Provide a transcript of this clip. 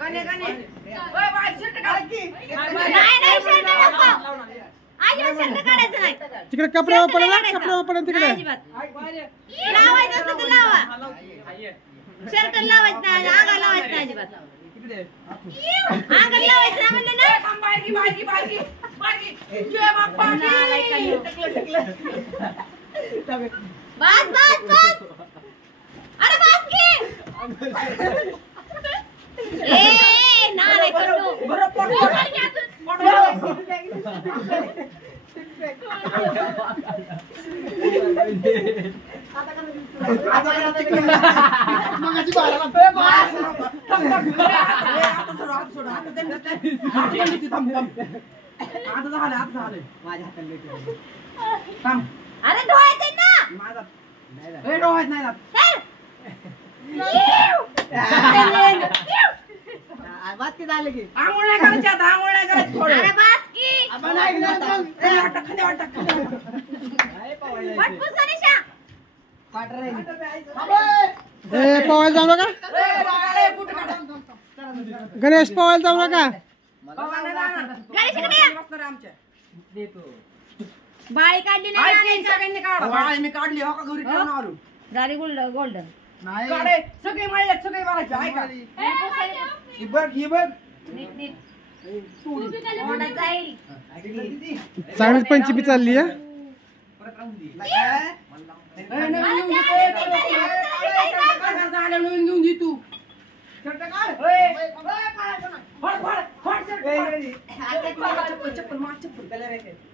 गणे गणे ओय बाय शर्ट काढ की नाही शर्ट नको अजिबात शर्ट काढायचं नाही तिकडे कपड्यावर पडला तिकडे लावायचं असतं तर लावा शर्ट लावायचं नाही अंगाला लावायचं नाही अजिबात अंगाला लावायचं नाही म्हणलं ना बारकी बारकी बारकी बारकी जय बाप्पा बस बस बस अरे बस की ए नालाय करू बरं पड मगाची बाळाला आता झालं माझ्या हाताला थांब अरे डोळ्यात ना माझा ए डोळ्यात नाही जात बस की झालं की आंघोळ नाही करायची आता आंघोळ नाही करायची थोडं अरे बस की आपण ऐकलं अटक खाली अटक पटपूस निशा ए पवायला जाऊ नका गणेश पवायला जाऊ नका बाळी काढली नाही सगळ्यांनी काढ मी काढली हो का घरी ठेवून आलो गाडी गोल्डन काढे सगळे म्हणले सगळे बघायचे ऐका ही बघ नीट नीट तोंडात जाईल चांगलीच पंचमी चालली आहे नवीन घेऊन दे तू चप्पल चप्पल